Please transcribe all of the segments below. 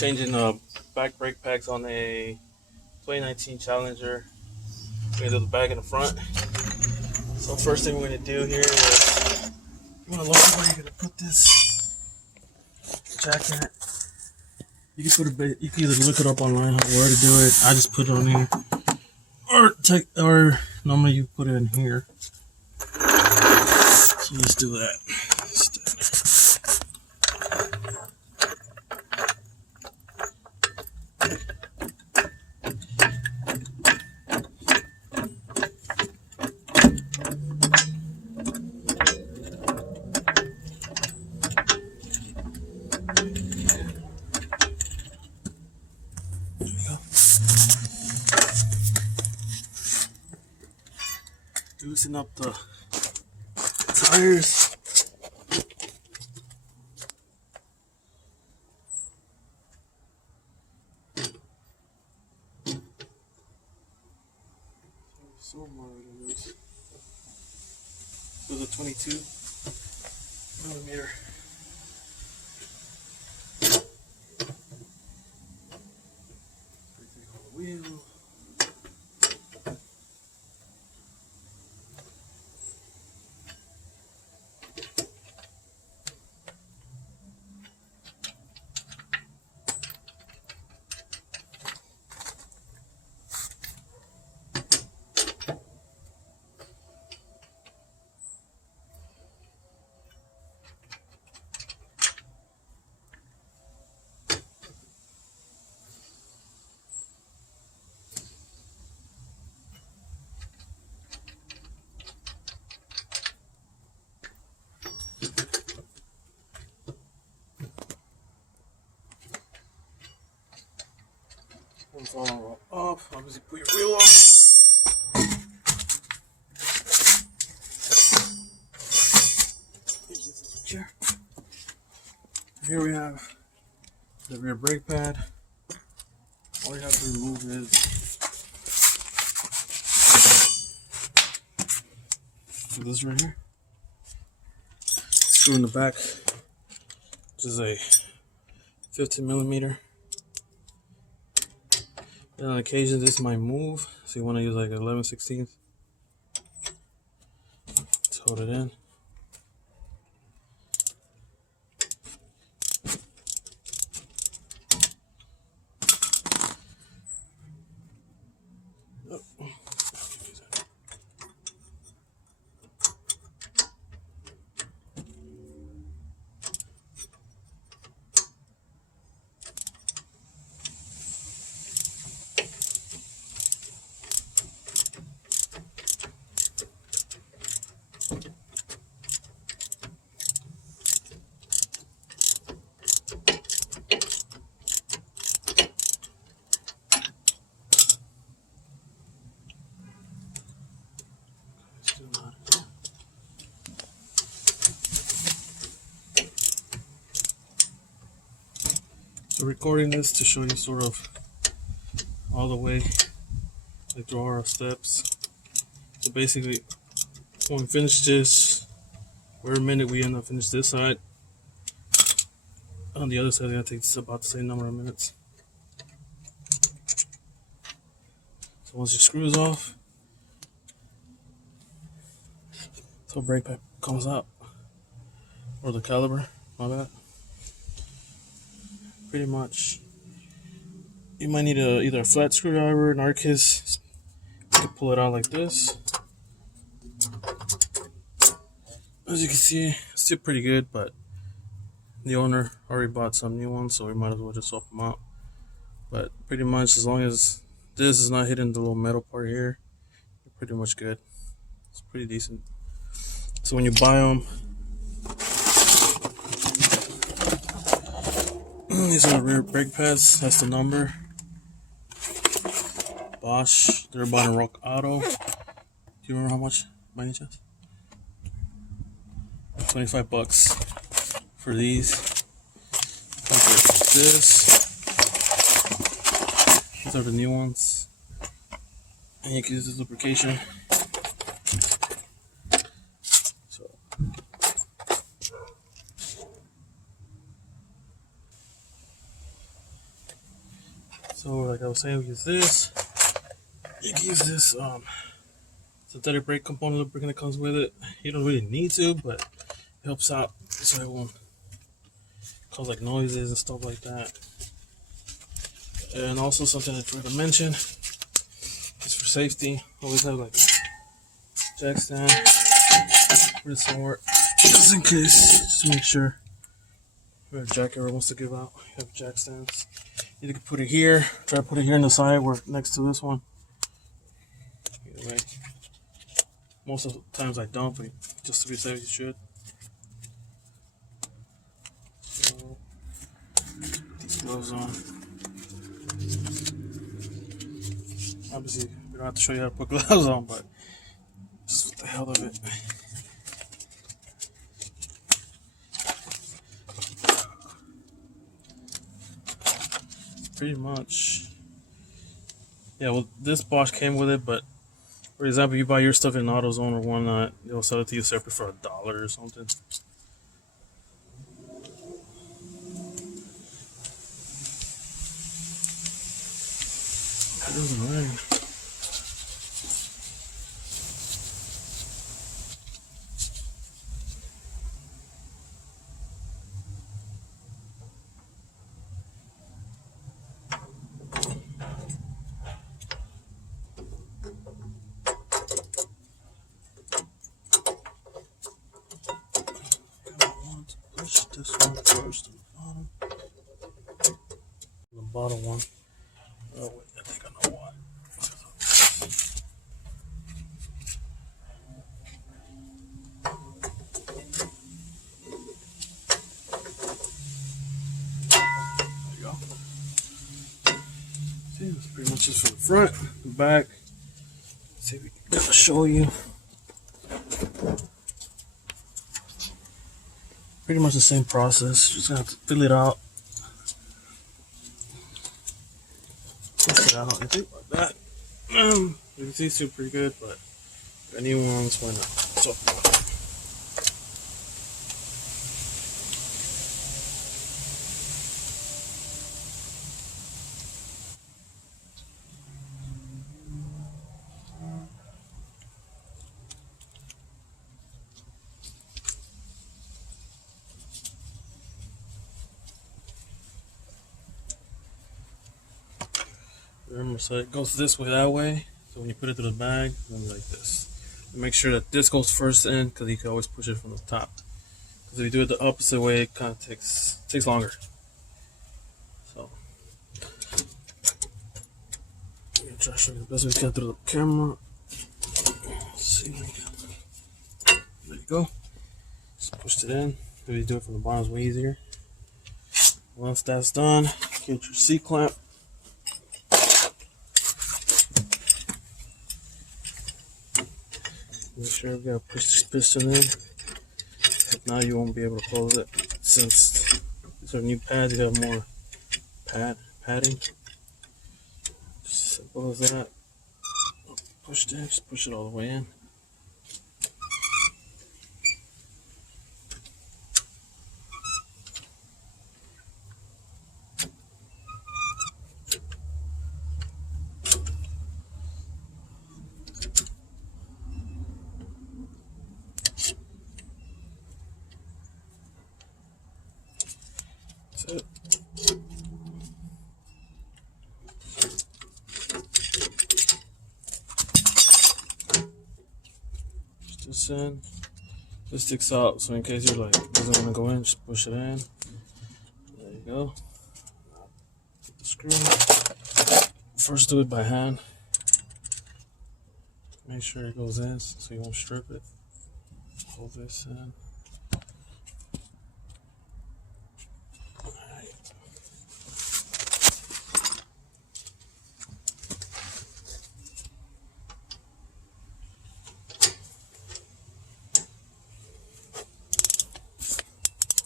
changing back brake pads on a 2019 Challenger. We're gonna do the back and the front. So first thing we're gonna do here is you wanna look where you're gonna put this jack in it. You can put a bit. You can either look it up online where to do it. I just put it on here, or normally you put it in here. So let's do that. Loosen up the tires. So more loose. This is a 22mm. Wheel. One's all up. Obviously, put your wheel on. Here we have the rear brake pad. All you have to remove is this right here. Screw in the back, which is a 15mm. And on occasion this might move, so you want to use like 11/16. Let's hold it in. So recording this to show you sort of all the way like through all our steps. So basically when we finish this, every minute we end up finish this side. On the other side, it's gonna take about the same number of minutes. So once your screws off, so brake pad comes out, or the caliper, my bad. Pretty much, you might need either a flat screwdriver. In our case, you can pull it out like this. As you can see, it's still pretty good, but the owner already bought some new ones, so we might as well just swap them out. But pretty much, as long as this is not hitting the little metal part here, you're pretty much good. It's pretty decent. So when you buy them, these are the rear brake pads. That's the number. Bosch. They're bought in Rock Auto. Do you remember how much by any chance? $25 for these. This. These are the new ones. And you can use this lubrication. So So like I was saying, we use this. You can use this synthetic brake component lubricant that comes with it. You don't really need to, but it helps out so it won't cause like noises and stuff like that. And also something I forgot to mention, just for safety, always have like a jack stand for somewhere, just in case, just to make sure. If a jack ever wants to give out, you have jack stands. You can put it here, try to put it here on the side where next to this one. Either way. Most of the times I don't, but just to be safe, you should. So, these gloves on. Obviously, we don't have to show you how to put gloves on, but just for the hell of it. Pretty much. Yeah, well, this Bosch came with it, but for example, you buy your stuff in AutoZone or whatnot, they'll sell it to you separate for $1 or something. It doesn't rain. Push this one first to the bottom. The bottom one. Oh wait, I think I know why. There you go. See, that's pretty much just for the front, the back. Let's see if we can show you. Pretty much the same process. Just gonna have to fill it out. Push it out. I think like that. You can see it's still pretty good, but any ones why not? So. Remember, so it goes this way, that way. So when you put it through the bag, it's gonna be like this. And make sure that this goes first in, because you can always push it from the top. Because if you do it the opposite way, it kind of takes longer. So I'm gonna try to show you the best we can through the camera. Let's see. There you go. Just pushed it in. If you do it from the bottom, it's way easier. Once that's done, get your C clamp. Make sure we gotta push this piston in. If not, you won't be able to close it. Since these are new pads, you got more padding. Just simple as that. Push it, just push it all the way in. That's it. Push this in. This sticks out, so in case you're like doesn't want to go in, just push it in. There you go. Get the screw. First, do it by hand. Make sure it goes in so you won't strip it. Hold this in.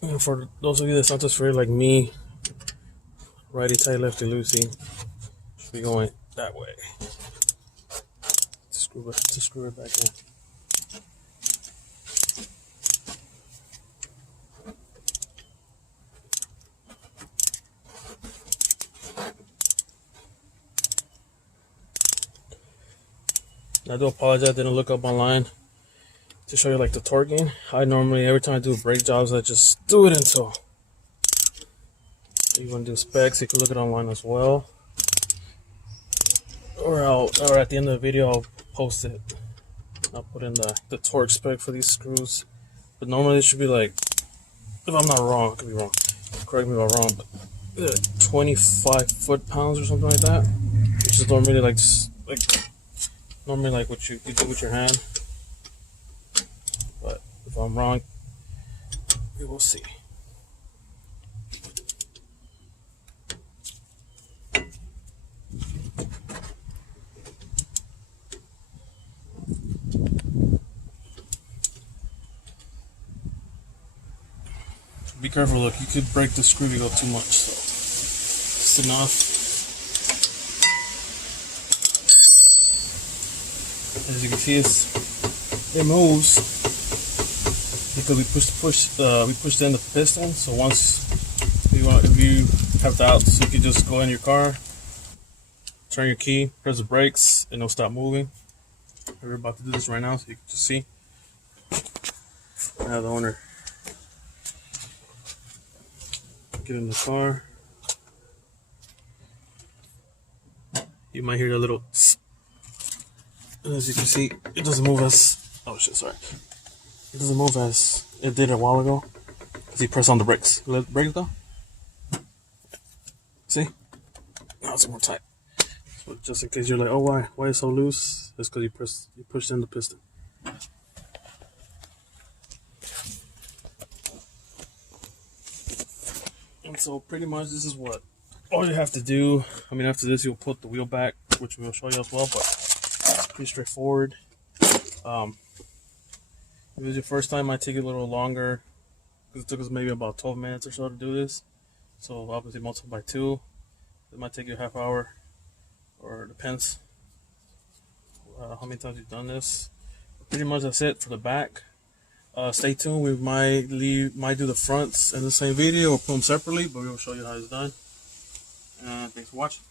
And for those of you that's not just afraid like me, righty tight, lefty loosey, should be going that way. To screw it back in. I do apologize, I didn't look up online to show you like the torquing. I normally, every time I do brake jobs, I just do it until. If you want to do specs, you can look it online as well. Or at the end of the video, I'll post it. I'll put in the torque spec for these screws. But normally it should be like, if I'm not wrong, I could be wrong. Correct me if I'm wrong, but 25 foot-pounds or something like that. Which is normally like normally like what you do with your hand. But if I'm wrong, we will see. Be careful, look, you could break the screw if you go too much, so just enough. As you can see, it moves because we pushed in the piston. So once if you have doubts, you can just go in your car, turn your key, press the brakes, and it'll stop moving. We're about to do this right now, so you can just see. Now the owner. Get in the car. You might hear a little. And as you can see, it doesn't move as. Oh shit! Sorry. It doesn't move as it did a while ago. Cause he pressed on the brakes. Let the brakes go. See? Now it's more tight. So just in case you're like, oh why is it so loose? It's because you pushed in the piston. And so pretty much this is what all you have to do. I mean, after this you'll put the wheel back, which we'll show you as well, but pretty straightforward. If it was your first time, it might take you a little longer because it took us maybe about 12 minutes or so to do this. So obviously multiply by 2, it might take you a half hour, or it depends how many times you've done this. But pretty much that's it for the back. Stay tuned. We might do the fronts in the same video or put them separately, but we will show you how it's done. Thanks for watching.